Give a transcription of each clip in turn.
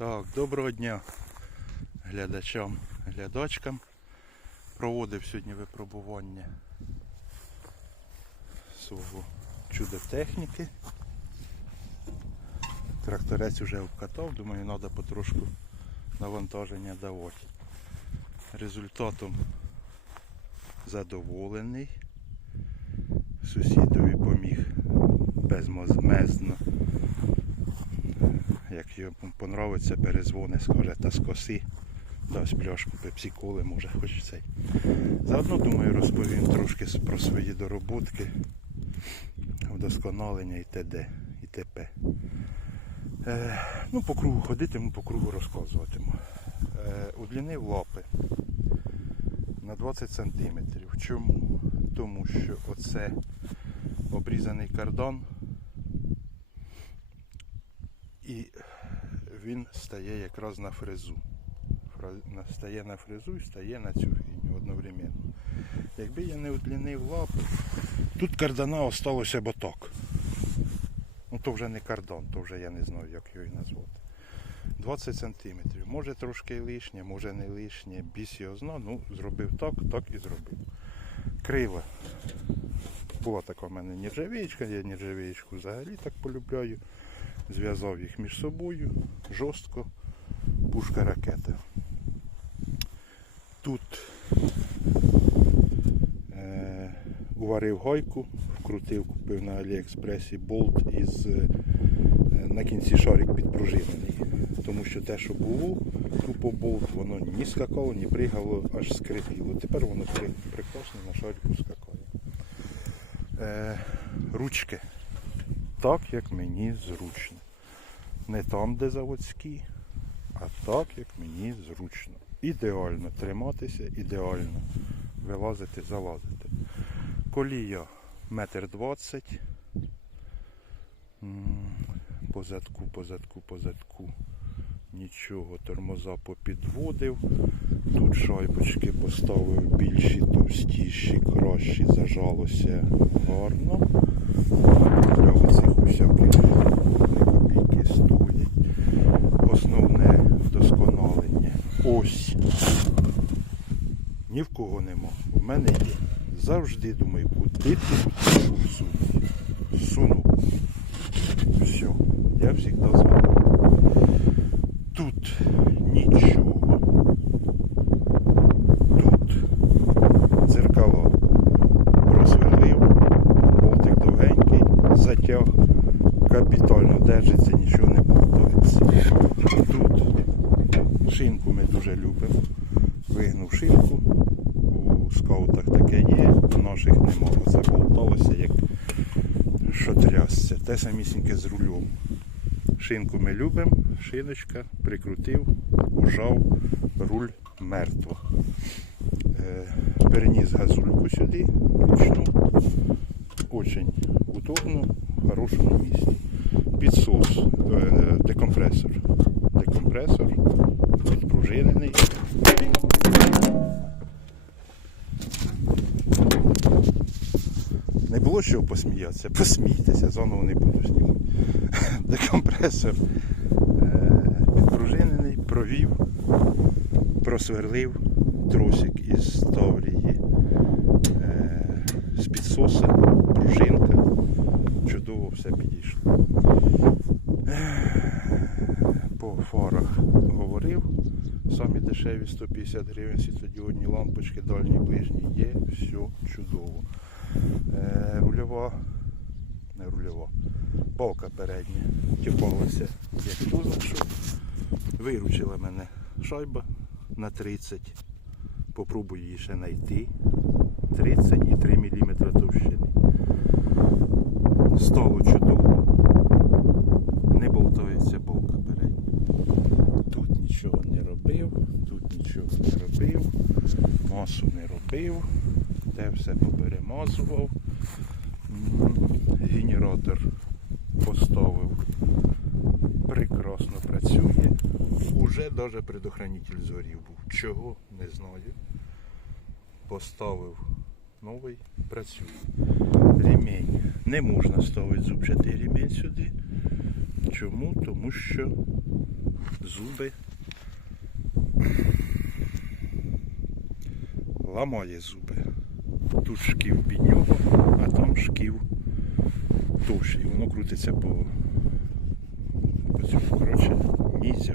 Так, доброго дня глядачам, глядачкам. Проводив сьогодні випробування свого чудо техніки. Тракторець вже обкатав, думаю, треба потрошку навантаження давати. Результатом задоволений. Сусідові поміг безмезно як йому понравиться, перезвони, скаже, та скоси, дасть пляшку пепсі-коли, може хоч цей. Заодно, думаю, розповім трошки про свої дороботки, вдосконалення і т.д. і т.п. Е, ну, по кругу ходитиму, по кругу розказуватиму. Е, удлінив лапи на 20 см. Чому? Тому що оце обрізаний кардан і він стає якраз на фрезу. Стає на фрезу і стає на цю фігню одновременно. Якби я не удлінив лапи, тут кардана осталося б отак. Ну то вже не кардан, то вже я не знаю, як його назвати. 20 сантиметрів. Може трошки лишнє, може не лишнє. Біс його ну зробив так, так і зробив. Крила. Була така в мене нержавеєчка, я нержавеєчку взагалі так полюбляю. Зв'язав їх між собою жорстко, пушка ракета. Тут е, уварив гайку, вкрутив, купив на Аліекспресі болт із е, на кінці шарик підпружинений. Тому що те, що було, тупо болт, воно ні скакало, ні пригало, аж скрипіло. Тепер воно прекрасно на шарику скакає. Е, ручки. Так, як мені зручно. Не там, де заводські, а так, як мені зручно. Ідеально триматися, ідеально вилазити, залазити. Колія метр двадцять. М, По задку, по задку, по задку. Нічого, тормоза попідводив. Тут шайбочки поставив більші, товстіші, кращі, зажалося гарно. Для оцих усяких копійки. Основне вдосконалення. Ось. Ні в кого нема. У мене є. Завжди думаю, куди ти сунути. Сунув. Все. Я завжди згоден. Тут нічого. Тут дзеркало просверлив, болтик довгенький, затяг, капітально держиться, нічого не болтається. Тут шинку ми дуже любимо. Вигнув шинку. У скаутах таке є, у наших нема. Оце болталося як що трясся. Те самісіньке з рулем. Шинку ми любимо, шиночка, прикрутив, ужав, руль мертво. Е, переніс газульку сюди, ручну. Очень удобно, в хорошому місці. Підсос, е, декомпресор. Декомпресор, підпружинений. Не було що посміятися, посмійтеся, заново не буду знімати. Декомпресор е, підпружинений, провів, просверлив тросик із Таврії е, з підсоса, пружинка. Чудово все підійшло. Самі дешеві 150 гривень світлодіодні лампочки, дальні ближні є, все чудово. Е, рульова, не рульова, балка передня тіпалася як що виручила мене шайба на 30. Попробую її ще знайти. 30 і 3 мм товщини. Стало чудово. Не болтається балка передня. Тут нічого не робив, тут нічого не робив, робив, те все поперемазував. Генератор поставив. Прекрасно працює. Уже навіть предохранитель згорів був. Чого не знаю. Поставив новий, працює. Ремінь. Не можна ставити зубчатий ремінь сюди. Чому? Тому що зуби. Ламає зуби. Тут шків під нього, а там шків товщий. Воно крутиться по, по цьому. Коротше, нізя.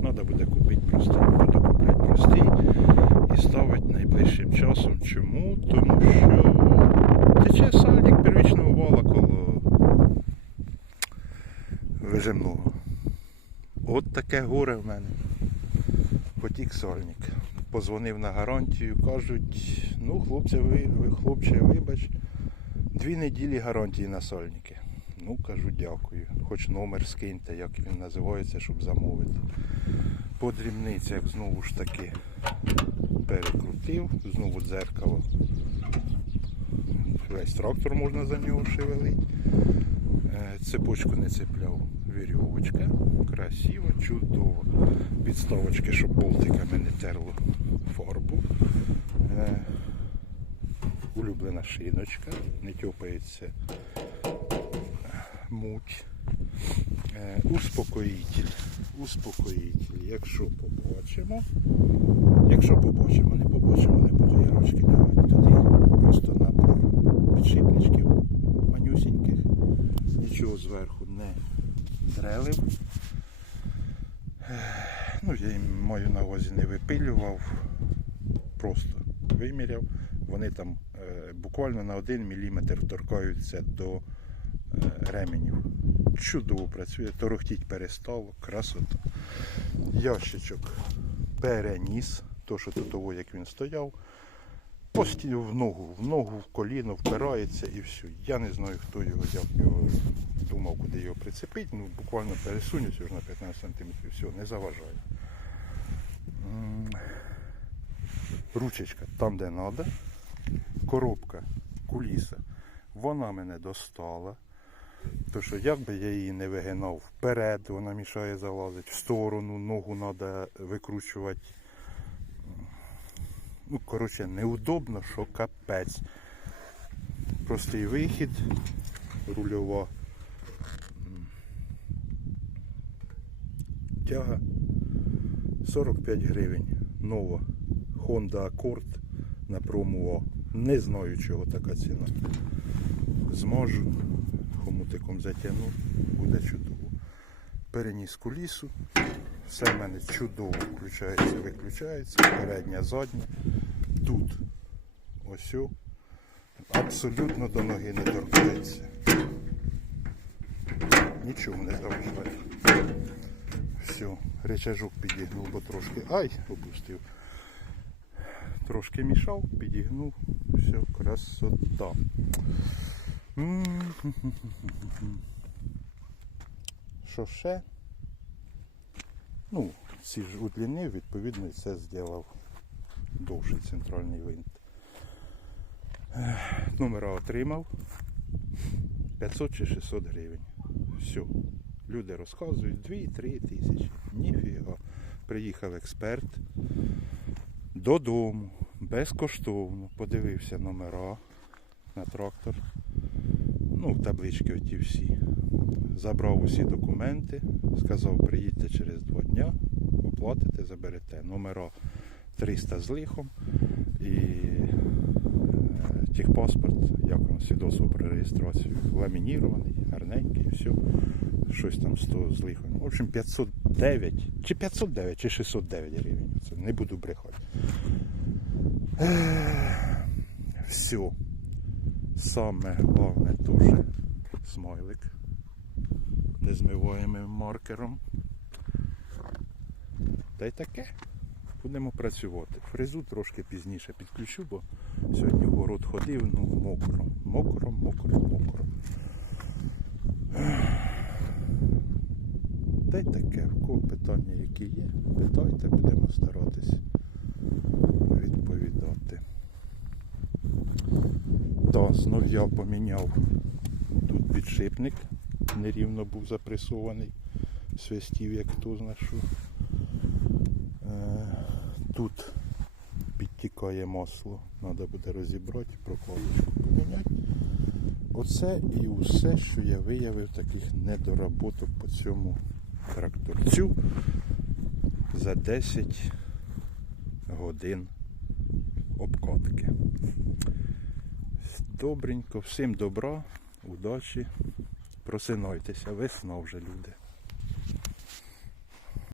Треба буде купити простий. Буду купляти простий і ставити найближчим часом. Чому? Тому що тече сальник первічного вала коло вижимного. От таке горе в мене. Потік сольник. Позвонив на гарантію, кажуть, ну хлопче, ви, ви хлопче, вибач, дві неділі гарантії на сольники. Ну, кажу, дякую. Хоч номер скиньте, як він називається, щоб замовити. По дрібницях знову ж таки перекрутив, знову дзеркало. Весь трактор можна за нього шевелити. Е, Цепочку не цепляв. Вірьовочка. Красиво, чудово. Підставочки, щоб болтиками не терло фарбу. Е, Улюблена шиночка, не тьопається муть. Е, Успокоїтель. Успокоїтель. Якщо побачимо, якщо побачимо, не побачимо, не буду я ручки давати туди. Просто набор підшипничків манюсіньких. Нічого зверху не дрелив. Ну, я їм маю на увазі не випилював, просто виміряв. Вони там е, буквально на 1 мм торкаються до е, ременів. Чудово працює, торохтіть перестало, красота. Ящичок переніс, то що того, як він стояв. Постійно в ногу, в ногу, в коліно впирається і все. Я не знаю, хто його, як його думав, куди його прицепити. Ну, буквально пересунуся вже на 15 см, все, не заважає. М, Ручечка там, де треба. Коробка, куліса. Вона мене достала. То що як би я її не вигинав вперед, вона мішає залазити, в сторону, ногу треба викручувати. Ну, коротше, неудобно, що капець. Простий вихід, рульова. Тяга 45 гривень. Нова. Honda Accord на промо. Не знаю, чого така ціна. Зможу. Хомутиком затягну. Буде чудово. Переніс кулісу. Все в мене чудово включається, виключається. Передня, задня. Тут. Ось. Абсолютно до ноги не торкається. Нічого не заважає. Все, речажок підігнув, бо трошки. Ай, опустив. Трошки мішав, підігнув. Все, красота. Що ще? Ну, ці ж удлінив, відповідно, і це зробив довший центральний винт. Номера отримав 500 чи 600 гривень. Все. Люди розказують 2-3 тисячі. Ніфіга. Приїхав експерт додому, безкоштовно, подивився номера на трактор. Ну, таблички оті всі. Забрав усі документи, сказав, приїдьте через два дня, оплатите, заберете. Номера 300 з лихом і е, техпаспорт, як воно, свідоцтво про реєстрацію, ламінірований, гарненький, все. Щось там 100 з лихом. В общем, 509, чи 509, чи 609 гривень. Це не буду брехати. Все. Саме головне теж смайлик незмиваємим маркером. Та й таке. Будемо працювати. Фрезу трошки пізніше підключу, бо сьогодні в город ходив, ну мокро. Мокро, мокро, мокро. Та таке, в кого питання які є, питайте, будемо старатись відповідати. Так, знов я поміняв тут підшипник, нерівно був запресований, свистів, як хто зна що. Е, Тут підтікає масло, треба буде розібрати, прокладочку поміняти. Оце і усе, що я виявив таких недоработок по цьому тракторцю. за 10 годин обкатки. Добренько, всім добра, удачі. Просинайтеся, весна вже люди.